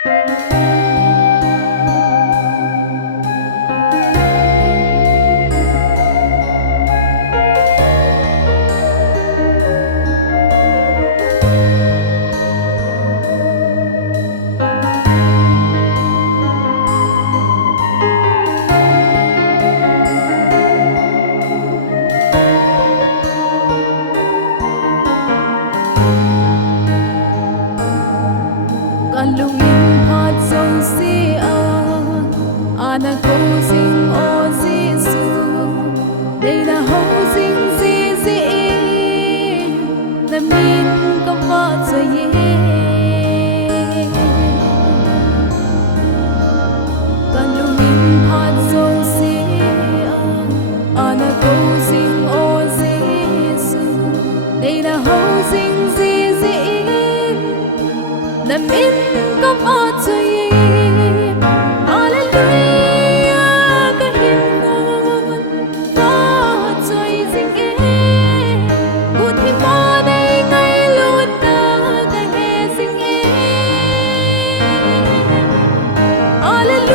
Kan lung in phat song si ana ko sing o Giêsu đây là hậu sing si na min có vợ rồi ye kan lung in phat song si ana ko sing o Giêsu đây là hậu sing na min có vợ rồi ye Hallelujah cái hiền hồn vợ rồi dinh ye cụ thì mơ đây ngay luôn ta cái hè dinh ye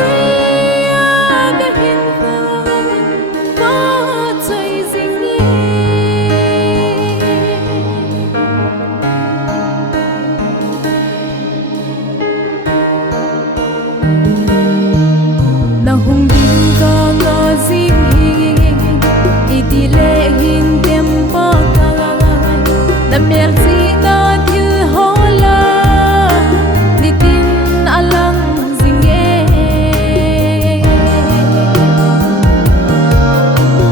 Hallelujah cái hiền hồn vợ rồi dinh ye na hung din ka nga zing itile hin tempa ka na merci na til hola nitin alang zinge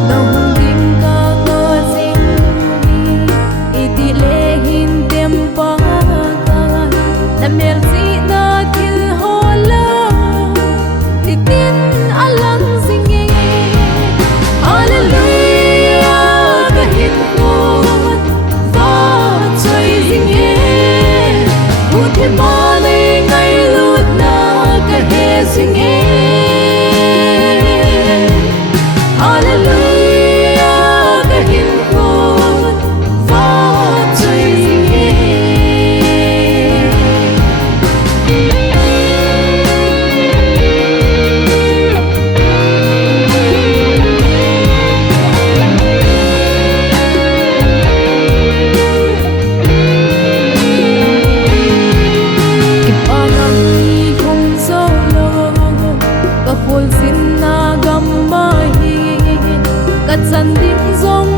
na hung din ka nga zing itile hin tempa ka na merci na til hola nitin alang zinge Hallelujah cái hiền hồn vợ trời zinge cụ thêm mơ này ngay luôn na cái hè zinge Hallelujah cái hiền hồn vợ trời zinge Hol sin na gam mai kat san ding zong